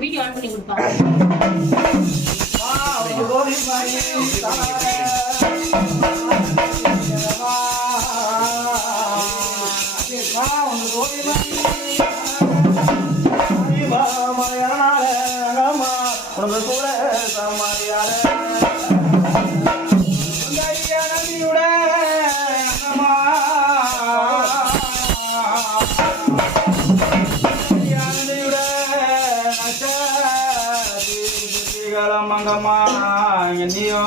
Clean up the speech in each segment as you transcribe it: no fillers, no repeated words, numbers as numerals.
Video on பண்ணி கொடுப்பாங்க. மங்கம்மா என்னையோ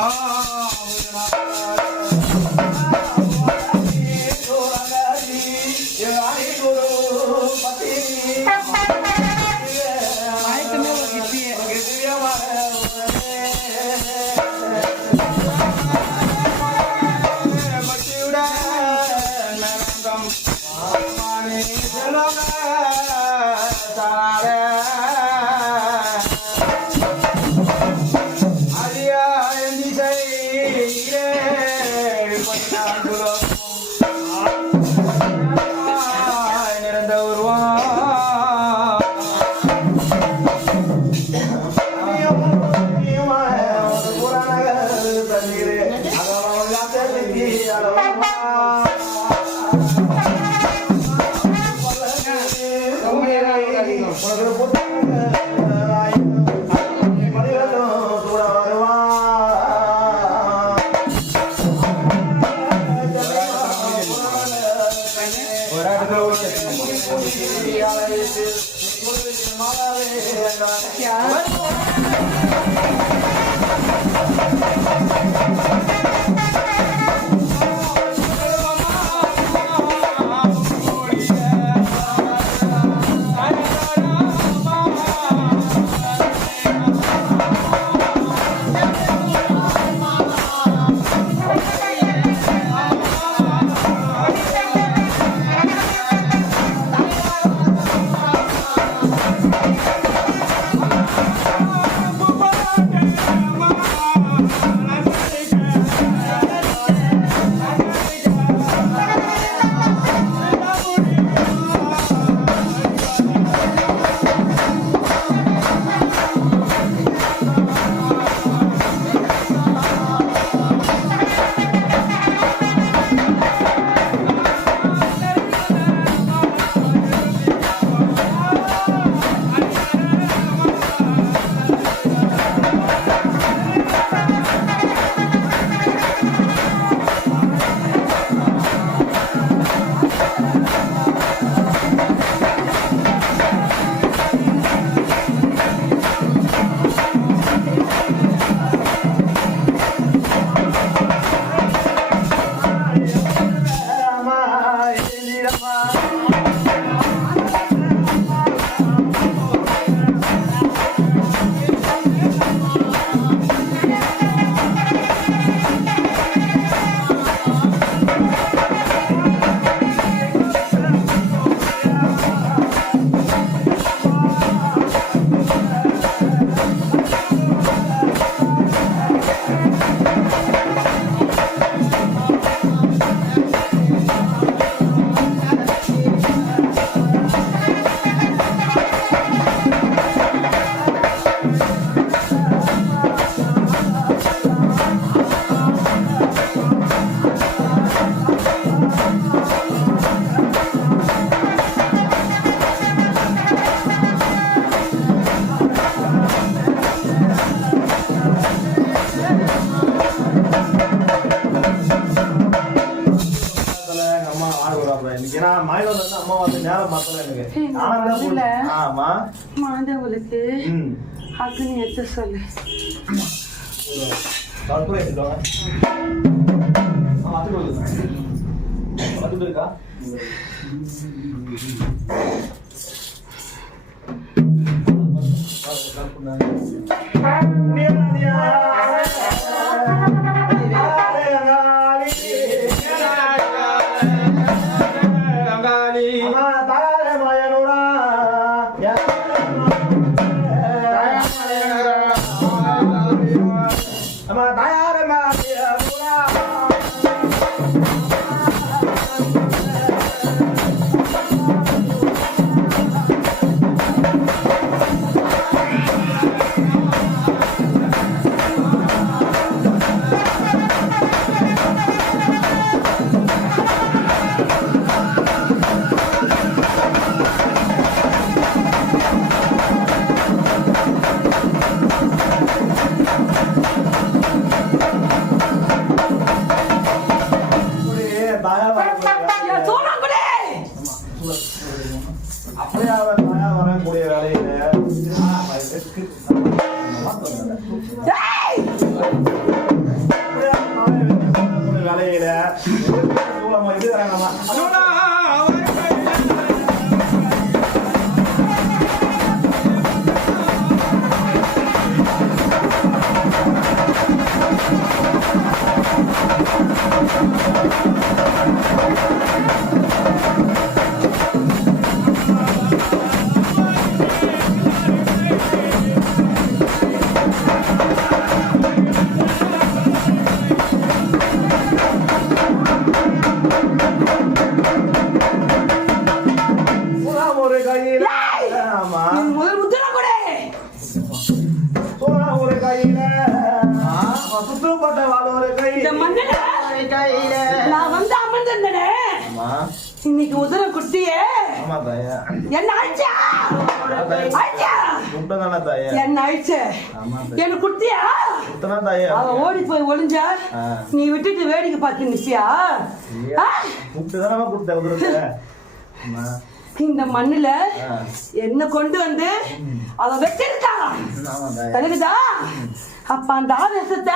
மாதவளுக்கு அக்னி எடுத்து சொல்லு. Thank you. அப்படியே வரக்கூடிய வேலையில வேலையில ஒரு கையில முதல் முத்திர கூட ஒரு கையில சுத்தப்பட்ட வாழ ஒரு இந்த மண்ணில கையில நான் வந்து அமர்ந்திருந்தேனே இன்னைக்கு உதரம் குட்டியே ஆமா தாயா என்ன ஆயிடுச்சா முட்டதான தாயா என்ன ஆயிடுச்சு என்ன குட்டியா முட்டனா தாயா அவ ஓடி போய் ஒளிஞ்சா நீ விட்டுட்டு வேடிக்கை பார்த்து நிச்சியா முட்டதானமா கொடுத்த உதரத்தை இந்த மண்ணுல என்ன கொண்டு வந்து அவ வச்சிருக்கா தெரியுதா அப்ப அந்த ஆவேசத்தை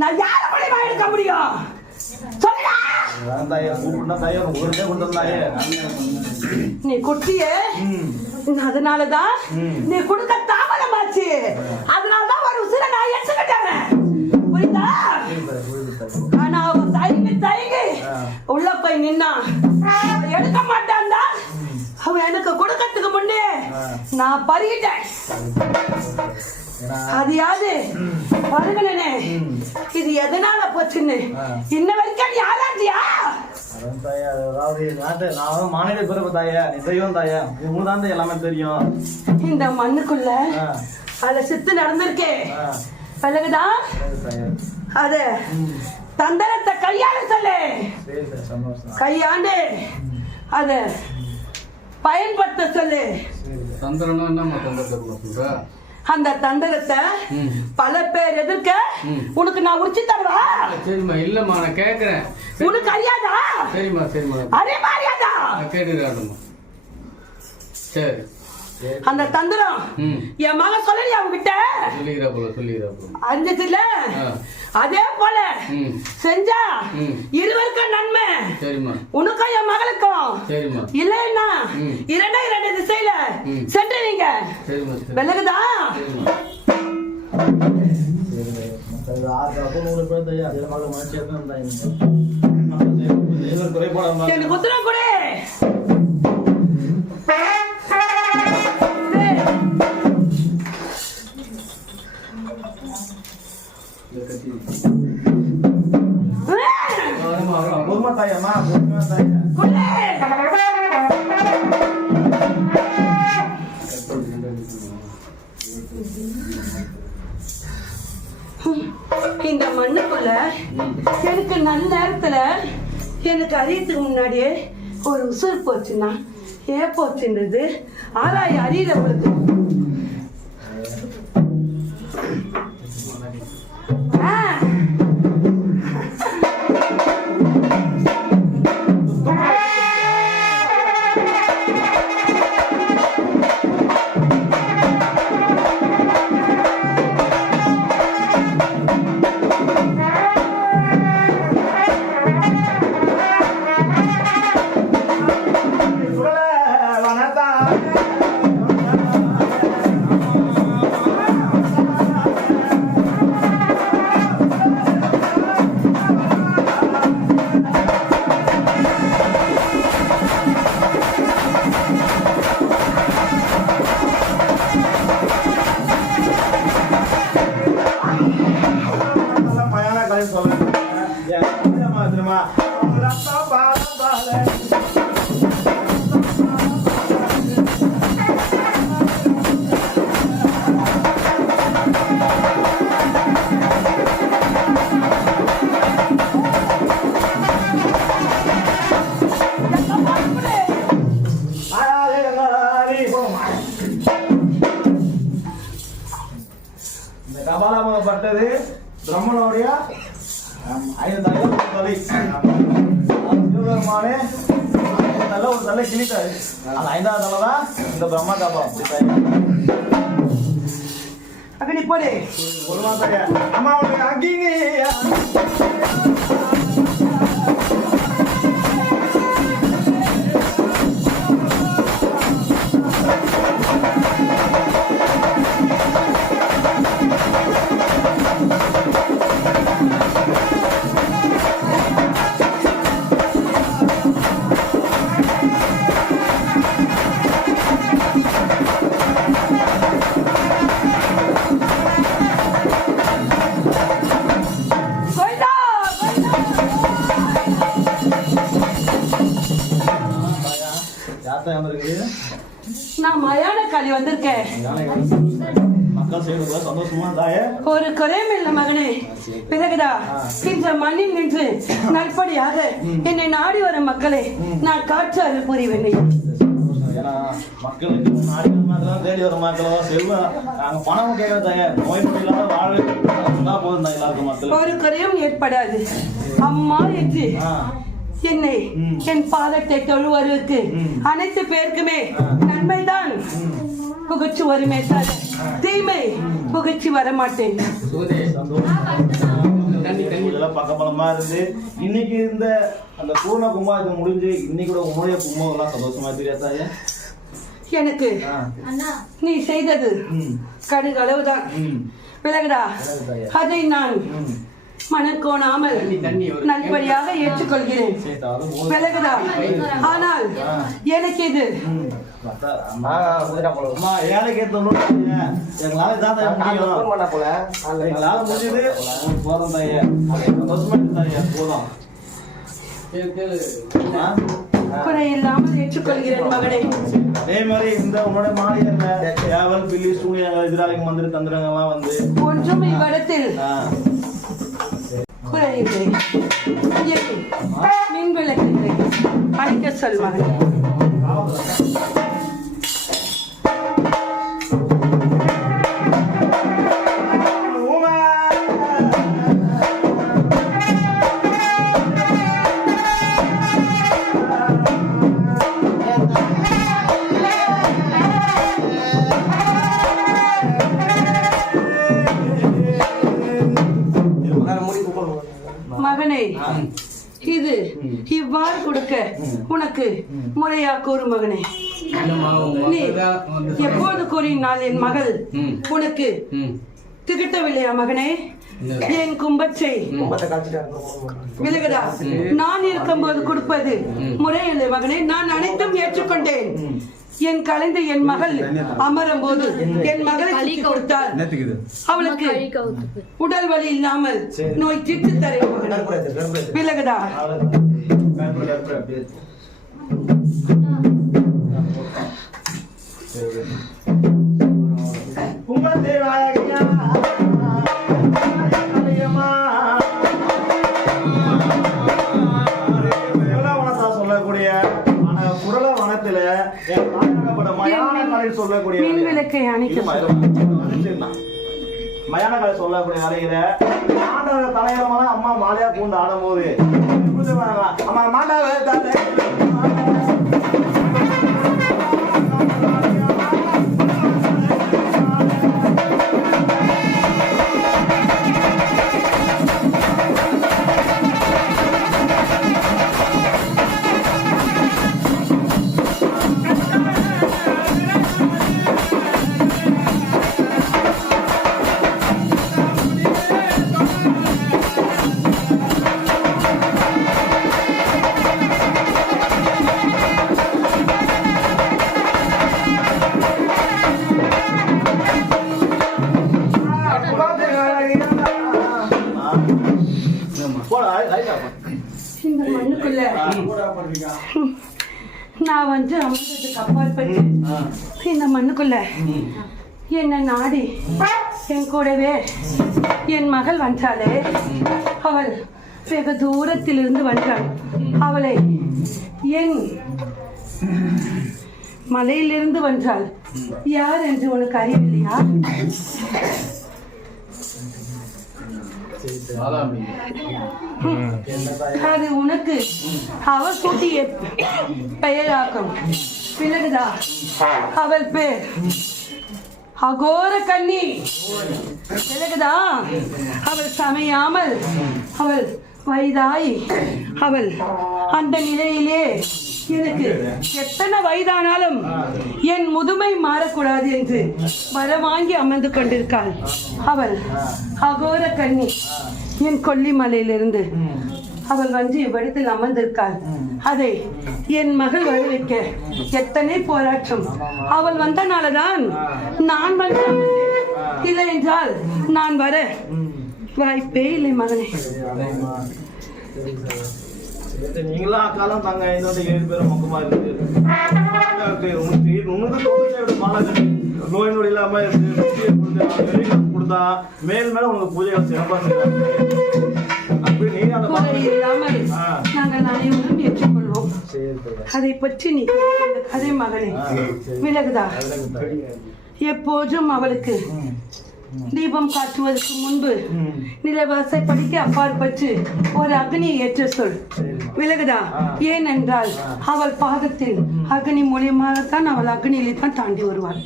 நான் யார மூலியமா எடுக்க முடியும் சொல்லுடா நீ குட்டியே அதனாலதான் நீ கொடுக்க தாமதமாச்சு அதனாலதான் ஒரு உசிரை நான் எடுத்துக்கிட்டேன் புரியுதா ஆனா அவ தயங்கி உள்ள போய் நின்னா எடுக்க மாட்டான்டா அவன் எனக்கு கொடுக்கறதுக்கு முன்னே நான் பருகிட்டேன் அது யாது பருகனே இது எதனால போச்சுன்னு இன்ன வரைக்கும் நீ ஆராய்ச்சியா மாநில பிறப்பு தாயா நீ செய்வோம் தாயா உங்களுக்கு தான் எல்லாமே தெரியும் இந்த மண்ணுக்குள்ள அத சித்து நடந்திருக்கே பழகுதான் அது தந்தரத்தை கையாள சொல்லு கையாண்டு அத பயன்படுத்த சொல்லு அந்த தந்திரத்தை பல பேர் எதிர்க்க உனக்கு நான் உரிச்சு தருவா சரிம்மா இல்லம்மா நான் கேக்குறேன் உனக்கு அறியாதா சரிம்மா சரிம்மா அதே மாதிரியாதா கேட்டுக்கிறாங்கம்மா சரி அந்த தந்திரம் என் மகன் சொல்லி அவங்கிட்ட சொல்லிக்கிறா அறிஞ்சதுல அதே போல செஞ்சா இருவருக்கும் நன்மை சரிம்மா உனக்கும் என் மகளுக்கும் சரிம்மா இல்லைன்னா இரண்டு திசையில சென்று நீங்க விலகுதா எனக்கு உத்தரவு கொடு இந்த மண்ணுக்குள்ள எனக்கு நல்ல நேரத்துல எனக்கு அறியத்துக்கு முன்னாடியே ஒரு உசுறு போச்சுன்னா ஏன் போச்சுன்றது ஆராய அறியல உங்களுக்கு கபாலமாகப்பட்டது பிரம்மனுடைய 5 தலை சிவபெருமானே நல்ல ஒரு தலை கிளிட்டாரு அந்த 5வது தலை தான் இந்த பிரம்மா தாபம் அக்கடி போடு ஒரு மாதம் அம்மா உனக்கு அங்கிங்க நான் மயான காளி வந்திருக்கேன். மக்கள் செய்வது சந்தோஷமா தாயே ஒரு குறையும் இல்லை மகனே. பிறகுதா இந்த மண்ணில் நின்று நற்படியாக என்னை நாடி வரும் மக்களே நான் காற்று அருள் புரிவேன். ஏன்னா மக்களுக்கு நாடி மாத்திரம் தேடி வர மக்களோ செல்வம் நாங்க பணமும் கேட்கறதாங்க நோய் நொடி இல்லாத வாழ்க்கை போதும் தான் எல்லாருக்கும் மக்கள் ஒரு குறையும் ஏற்படாது. அம்மா என்று என்னை என் பாதத்தை தொழுவருக்கு அனைத்து பேருக்குமே நன்மைதான் புகழ்ச்சி வருமே தவிர தீமை புகழ்ச்சி வர மாட்டேன். பக்கபலமா இருந்து இன்னைக்கு இந்த அந்த பூர்ண கும்பாபிஷேகம் முடிஞ்சு இன்னைக்கு கூட உன்னுடைய கும்பம் எல்லாம் சந்தோஷமா தெரியாதாயே எனக்கு நீ செய்தது கடுகளவுதான். விலகுடா அதை நான் மனக்கோணாமல் நல்படியாக ஏற்றுக்கொள்கிறேன். விலகுதா ஆனால் எனக்கு இது ஏழைக்கு எங்களால முடிஞ்சது போதும் தாயே சந்தோஷமா தாயே போதும் குறையில்லாமல் ஏற்றுக்கொள்கிறேன் மகனே. அதே மாதிரி இந்த உன்னோட மாநில ஏவல் பில்லி சூனியங்கள் எதிராளிங்க மந்திரி தந்திரங்க எல்லாம் வந்து ஒன்றும் இவ்விடத்தில் குறையில்லை. மின் விளக்கில்லை அழைக்க சொல் மகனே. மகனே இது இவ்வாறு கொடுக்க உனக்கு முறையா கூறும் மகனே. நீ எப்போது கூறினால் என் மகள் உனக்கு திகட்டவில்லையா மகனே? என் கும்பத்தை விலகுடா. நான் இருக்கும்போது கொடுப்பது முறையில்லை மகனே. நான் அனைத்தும் ஏற்றுக்கொண்டேன். என் கலைந்து என் மகள் அமரும் போது என் மகளை கொடுத்தால் அவளுக்கு உடல் வலி இல்லாமல் நோய் திட்டு தர விலகுடா. சொல்லக்கூடிய குரல வனத்துல சொல்லக்கூடிய விளக்கை அணைக்க மயான கலை சொல்லக்கூடிய வரையில தலைவரமான அம்மா மாலையா பூந்து ஆடும் போது அம்மா மாண்டாவை இந்த மண்ணுக்குள்ள நான் வந்து அமர்ந்ததுக்கு அப்பாற்பட்டு இந்த மண்ணுக்குள்ள என்னை நாடி என் கூடவே என் மகள் வந்தாளே, அவள் வெகு தூரத்திலிருந்து வந்தாள். அவளை என் மலையிலிருந்து வந்தாள். யார் என்று உனக்கு அறிவில்லையா? வாதாபி. அது உனக்கு அவள் சூட்டிய பெயராக்கும். விலகுதா? அவள் பேர் அகோர கன்னி. விலகுதா? அவள் சமையாமல் அவள் வயதாய் அவள் அந்த நிலையிலே எனக்கு எத்தனை வயதானாலும் என் முதுமை மாறக்கூடாது என்று வரம் வாங்கி அமர்ந்து கொண்டிருக்காள். அவள் அகோர கன்னி. என் கொல்லிமலையிலிருந்து அவள் வந்து இவ்விடத்தில் அமர்ந்திருக்காள். அதை என் மகள் வர வைக்க எத்தனை போராட்டம். அவள் வந்தனாலதான் நான் வந்து இல்லை என்றால் நான் வர வாய்ப்பே இல்லை மகனே. நீங்களா அக்காலாம் தாங்க என்னோட 7 பேரும் மொக்கமா இருக்கு. நோய் நொடி இல்லாம கொடுத்தா மேல் மேல உனக்கு பூஜைகள் சிறப்பா செய்வாங்க. நாங்கள் அனைவரும் ஏற்றுக்கொள்வோம். அதை பற்றி நீ அதே மகனே விலகுதா? எப்போதும் அவளுக்கு தீபம் காட்டுவதற்கு முன்பு நிலவாசை படிக்க அப்பாற்பட்டு ஒரு அக்னியை ஏற்ற சொல். விலகுதா? ஏனென்றால் அவள் பாதத்தில் அக்னி மூலியமாகத்தான் அவள் அக்னியிலே தான் தாண்டி வருவாள்.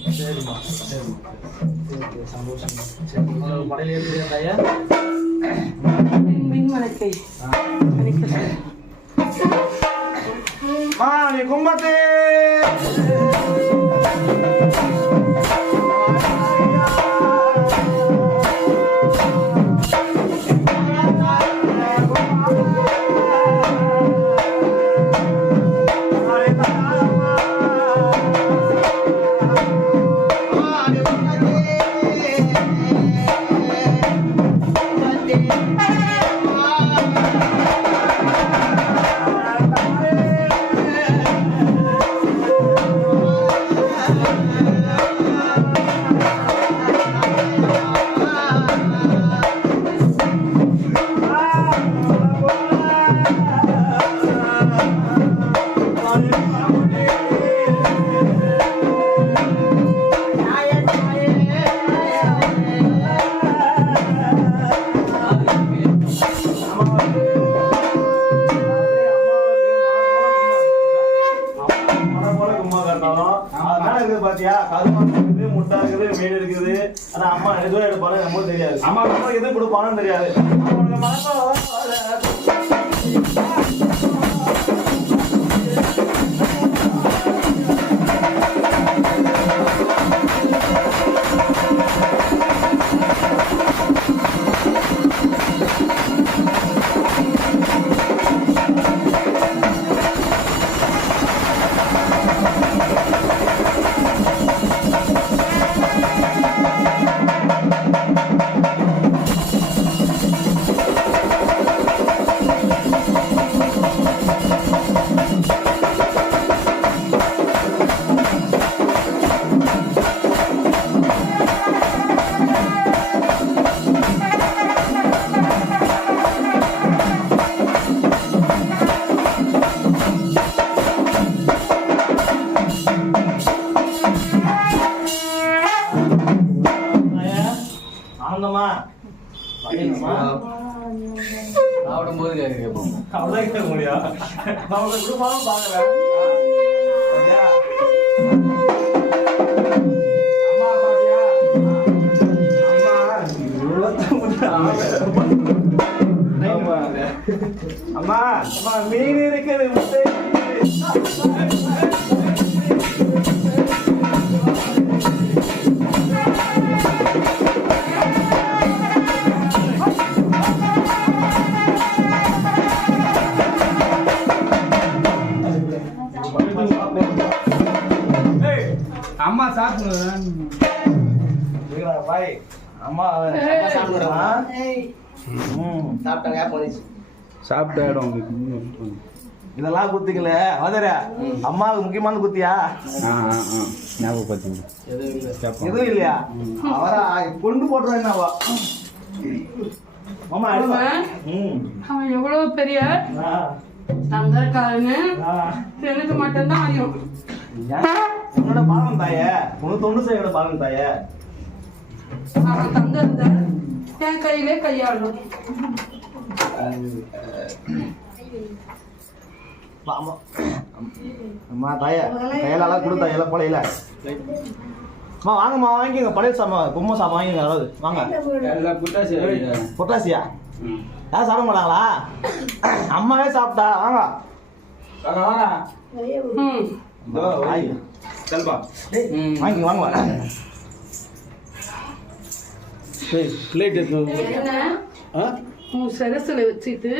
மின்வழக்கை கும்பத்தே பாத்தியா? கருமா இருக்குது, முட்டை இருக்குது, மீன் இருக்குது. ஆனா அம்மா எதுவும் எடுப்பாலும் நமக்கு தெரியாது. அம்மா எது கொடுப்பாலும் தெரியாது. ஆனந்தமா சாப்பிடும்போது கேட்குறேன். அவ்வளோதான் கேட்க முடியும். நான் உங்களை குடும்பம் பார்க்குறேன். அம்மா பாத்தியா? அம்மா அம்மா மீன் இருக்குது, முட்டை அம்மா சாப்பிடுறேன். அம்மா சாப்பிட்ட இடம் இதெல்லாம் குத்திக்கல வதர அம்மாவுக்கு முக்கியமான குத்தியா? ஞாபகப்படுத்துங்க. எதுவும் இல்லையா? அவரா கொண்டு போட்டுறா என்னவா? மாமா அவன் எவ்வளவு பெரிய தந்தக்காரன்னு எனக்கு மட்டும்தான் அறியும். உன்னோட பாலம் தாய, உனக்கு தொண்டு செய்யோட பாலம் தாய. அவன் தந்திருந்த என் கையிலே கையாளும். அம்மா அம்மா தாயா கையிலலாம் கொடுத்தா எல்லாம் போலையில அம்மா வாங்கம்மா வாங்கிக்கோங்க பழைய சாமான் கும்ம சாமான் வாங்கிக்கோங்க அதாவது வாங்க எல்லாம் புட்டாசி பொட்டாசியா யாரும் சாப்பிட மாட்டாங்களா அம்மாவே சாப்பிட்டா வாங்க வாங்க வாங்க ம். செல்பா வாங்கி வாங்க பிளேட் என்ன உன் சரசில் வச்சுட்டு